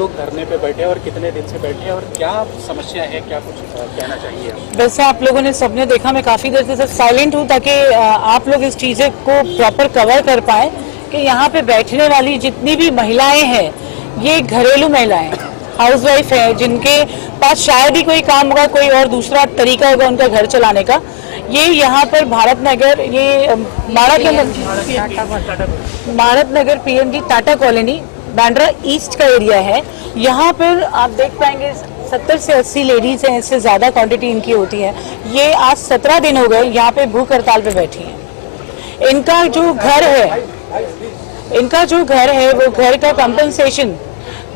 लोग धरने पे बैठे और कितने दिन से बैठे हैं और क्या समस्या है, क्या कुछ कहना चाहिए? वैसे आप लोगों ने सबने देखा, मैं काफ़ी देर से साइलेंट हूँ ताकि आप लोग इस चीज़ को प्रॉपर कवर कर पाए कि यहाँ पे बैठने वाली जितनी भी महिलाएं हैं ये घरेलू महिलाएं, हाउसवाइफ है, जिनके पास शायद ही कोई काम होगा, कोई और दूसरा तरीका होगा उनका घर चलाने का। ये यहाँ पर भारत नगर, ये Bharat Nagar PNG Tata colony Bandra east का एरिया है। यहाँ पर आप देख पाएंगे 70 से 80 लेडीज हैं, इससे ज़्यादा क्वांटिटी इनकी होती है। ये आज 17 दिन हो गए यहाँ पे भूख हड़ताल पे बैठी हैं। इनका जो घर है वो घर का कंपनसेशन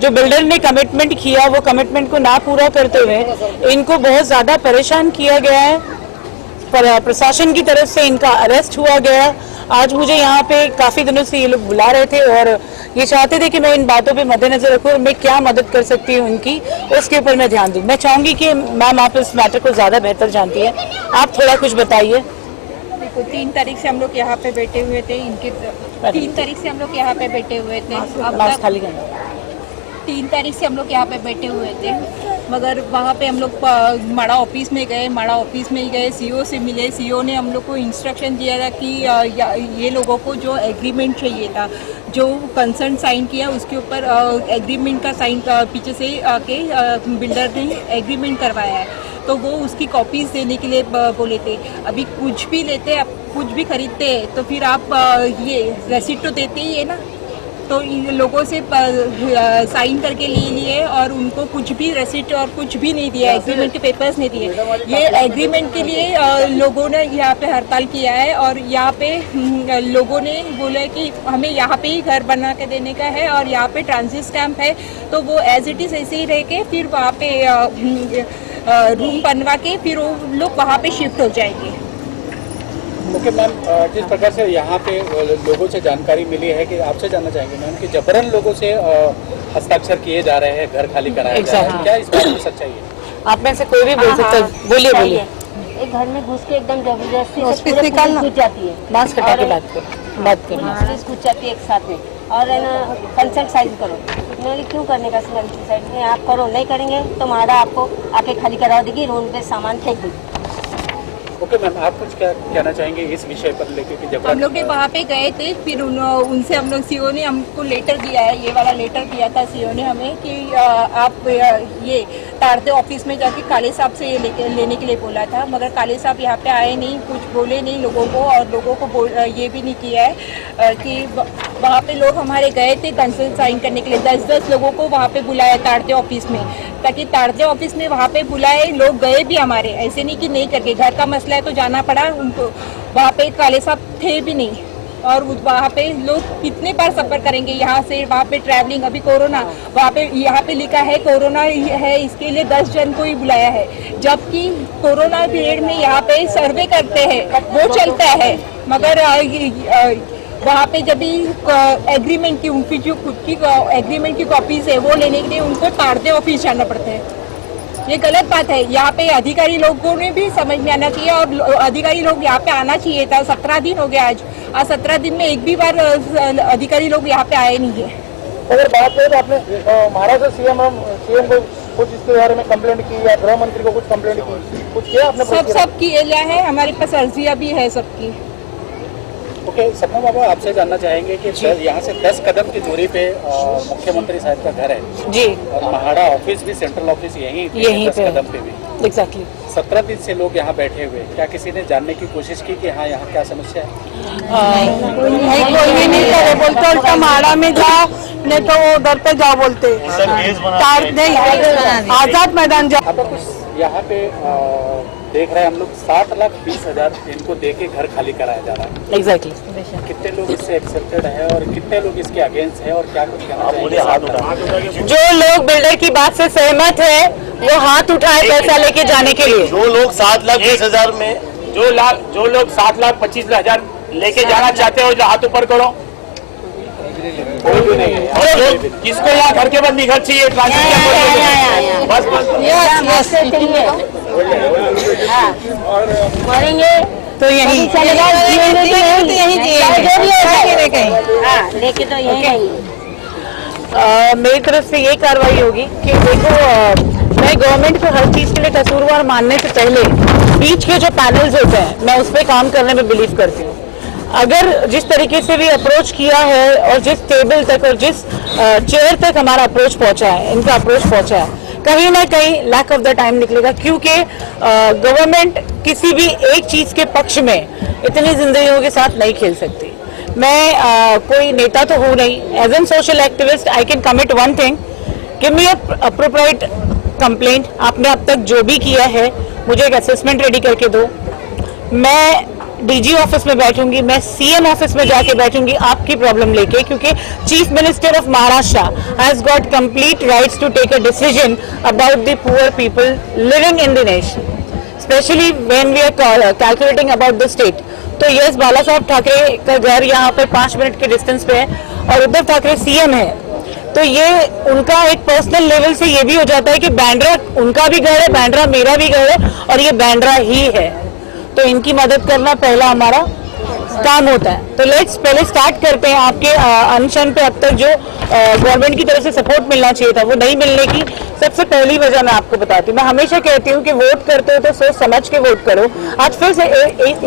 जो बिल्डर ने कमिटमेंट किया, वो कमिटमेंट को ना पूरा करते हुए इनको बहुत ज़्यादा परेशान किया गया है। प्रशासन की तरफ से इनका अरेस्ट हुआ गया। आज मुझे यहाँ पे काफ़ी दिनों से ये लोग बुला रहे थे और ये चाहते थे कि मैं इन बातों पे मद्देनजर रखूँ और मैं क्या मदद कर सकती हूँ उनकी, उसके ऊपर मैं ध्यान दूँ। मैं चाहूँगी कि मैम आप इस मैटर को ज़्यादा बेहतर जानती है, आप थोड़ा कुछ बताइए। देखो 3 तारीख से हम लोग यहाँ पे बैठे हुए थे, इनके 3 तारीख से हम लोग यहाँ पे बैठे हुए थे। अब तक खाली करना 3 तारीख से हम लोग यहाँ पे बैठे हुए थे, मगर वहाँ पे हम लोग माड़ा ऑफिस में गए, माड़ा ऑफिस में गए, सीओ से मिले। सीओ ने हम लोग को इंस्ट्रक्शन दिया था कि ये लोगों को जो एग्रीमेंट चाहिए था, जो कंसर्न साइन किया उसके ऊपर एग्रीमेंट का साइन पीछे से आके बिल्डर ने एग्रीमेंट करवाया है, तो वो उसकी कॉपीज़ देने के लिए बोले थे। अभी कुछ भी लेते, आप कुछ भी खरीदते हैं तो फिर आप ये रेसिप्ट तो देते ही है ना, तो इन लोगों से साइन करके ले लिए और उनको कुछ भी रेसिप्ट और कुछ भी नहीं दिया, एग्रीमेंट के पेपर्स नहीं दिए। ये एग्रीमेंट के लिए लोगों ने यहाँ पे हड़ताल किया है और यहाँ पे लोगों ने बोला कि हमें यहाँ पे ही घर बना के देने का है और यहाँ पे ट्रांजिट स्टैम्प है, तो वो एज इट इज़ ऐसे ही रह के फिर वहाँ पे रूम बनवा के फिर वो लोग वहाँ पे शिफ्ट हो जाएंगे। ओके मैम, जिस प्रकार से यहाँ पे लोगों से जानकारी मिली है कि आपसे जानना चाहेंगे मैम कि जबरन लोगों से हस्ताक्षर किए जा रहे हैं, घर खाली कराया जा रहा है, क्या इस बात में सच्चाई है? आप में से कोई भी बोल सकता है, बोलिए बोलिए। एक घर में घुस के एकदम जबरदस्ती से पूरे पुलिस घुस जाती है, मास्क हटा के बात करो। पुलिस घुस जाती है एक साथ में और है ना कंसेंट साइन करो। मैंने क्यों करने का कंसेंट साइन में, आप करो, नहीं करेंगे तो माड़ा आपको आके खाली करा देगी, रोड पे सामान फेंक देगी। ओके मैम, आप कुछ क्या कहना चाहेंगे इस विषय पर लेके कि जब हम लोग ने वहाँ पे गए थे, फिर उनसे हम लोग सीओ ने हमको लेटर दिया है, ये वाला लेटर दिया था सीओ ने हमें कि आप ये तारते ऑफिस में जाके काले साहब से ये लेने के लिए बोला था, मगर काले साहब यहाँ पे आए नहीं, कुछ बोले नहीं लोगों को और लोगों को ये भी नहीं किया है कि वहाँ पे लोग हमारे गए थे कंसेंट साइन करने के लिए। 10-10 लोगों को वहाँ पे बुलाया तारते ऑफिस में, ताकि तारते ऑफिस में वहाँ पे बुलाए, लोग गए भी हमारे, ऐसे नहीं कि नहीं करके। घर का मसला है तो जाना पड़ा उनको। वहाँ पे काले साहब थे भी नहीं और वहाँ पे लोग कितने बार सफ़र करेंगे यहाँ से वहाँ पे ट्रैवलिंग। अभी कोरोना वहाँ पे यहाँ पे लिखा है कोरोना है, इसके लिए 10 जन को ही बुलाया है, जबकि कोरोना पीरियड में यहाँ पे सर्वे करते हैं वो चलता है, मगर वहाँ पे जब भी एग्रीमेंट की उनकी जो खुद की एग्रीमेंट की कॉपीज है वो लेने के लिए उनको तारते ऑफिस जाना पड़ता है। ये गलत बात है। यहाँ पे अधिकारी लोगों ने भी समझ में आना चाहिए और अधिकारी लोग यहाँ पे आना चाहिए था। 17 दिन हो गया आज 17 दिन में एक भी बार अधिकारी लोग यहाँ पे आए नहीं है। अगर बात करें तो आपने महाराष्ट्र सीएम को कुछ इसके बारे में कंप्लेंट की या गृह मंत्री को कुछ कंप्लेंट की, कुछ किया आपने? सब किया है, हमारे पास अर्जियाँ भी है सबकी। ओके सपना बाबा, आपसे जानना चाहेंगे कि यहाँ से 10 कदम की दूरी पे मुख्यमंत्री साहब का घर है जी, और महाड़ा ऑफिस भी, सेंट्रल ऑफिस यहीं 10 कदम पे भी। एग्जैक्टली 17 दिन से लोग यहाँ बैठे हुए, क्या किसी ने जानने की कोशिश की कि हाँ यहाँ क्या समस्या है? कोई नहीं करे, बोलते उल्टा महाड़ा में जाओ, नहीं तो वो उधर पे जाओ बोलते, आजाद मैदान जाओ। अब कुछ यहाँ पे देख रहे हैं हम लोग 7,20,000 इनको देके घर खाली कराया जा रहा है। एग्जैक्टली कितने लोग इससे एक्सेप्टेड है और कितने लोग इसके अगेंस्ट है और क्या कुछ कहना चाहिए? जो लोग बिल्डर की बात से सहमत है वो हाथ उठाए पैसा लेके जाने के लिए। जो लोग 7,20,000 में जो लोग 7,25,000 लेके जाना चाहते हो, जो हाथ ऊपर करो। किसको यहाँ घर के बंदी घर चाहिए? बस मरेंगे तो यही चलेगा, यही लेके तो यही मेरी तरफ से ये कार्रवाई होगी कि देखो मैं गवर्नमेंट को हर चीज़ के लिए कसूरवार मानने से पहले बीच के जो पैनल्स होते हैं मैं उस पर काम करने में बिलीव करती हूँ। अगर जिस तरीके से भी अप्रोच किया है और जिस टेबल तक और जिस चेयर तक हमारा अप्रोच पहुंचा है, इनका अप्रोच पहुंचा है, कहीं ना कहीं लैक ऑफ द टाइम निकलेगा, क्योंकि गवर्नमेंट किसी भी एक चीज़ के पक्ष में इतनी जिंदगियों के साथ नहीं खेल सकती। मैं कोई नेता तो हूँ नहीं। As an social activist I can commit one thing, give me appropriate complaint. आपने अब तक जो भी किया है मुझे एक असेसमेंट रेडी करके दो। मैं डीजी ऑफिस में बैठूंगी, मैं सीएम ऑफिस में जाके बैठूंगी आपकी प्रॉब्लम लेके, क्योंकि chief minister of Maharashtra has got complete rights to take a decision about the poor people living in the nation, specially when we are calculating about the state. तो yes, Bala Saheb Thackeray का घर यहाँ पर 5 मिनट के डिस्टेंस पे है और उद्धव ठाकरे सीएम है, तो ये उनका एक पर्सनल लेवल से ये भी हो जाता है कि बांद्रा उनका भी घर है, बांद्रा मेरा भी घर है और ये बांद्रा ही है, तो इनकी मदद करना पहला हमारा काम होता है। तो लेट्स पहले स्टार्ट करते हैं। आपके अनशन पे अब तक जो गवर्नमेंट की तरफ से सपोर्ट मिलना चाहिए था वो नहीं मिलने की सबसे पहली वजह मैं आपको बताती हूँ। मैं हमेशा कहती हूँ कि वोट करते हो तो सोच समझ के वोट करो। आज फिर से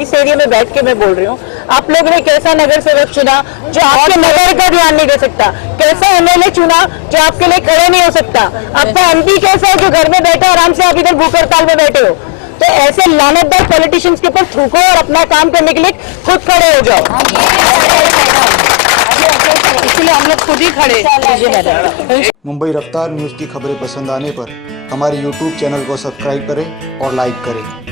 इस एरिया में बैठ के मैं बोल रही हूँ, आप लोग ने कैसा नगर सेवक चुना जो आपके नगर का ध्यान नहीं दे सकता, कैसा एमएलए चुना जो आपके लिए खड़े नहीं हो सकता, आपका एमपी कैसा है जो घर में बैठा आराम से आप इधर भूख हड़ताल में बैठे हो। तो ऐसे लानतदार पॉलिटिशियंस के ऊपर थूको और अपना काम करने के लिए खुद खड़े हो जाओ। इसलिए हम लोग खुद ही खड़े। मुंबई रफ्तार न्यूज़ की खबरें पसंद आने पर हमारे YouTube चैनल को सब्सक्राइब करें और लाइक करें।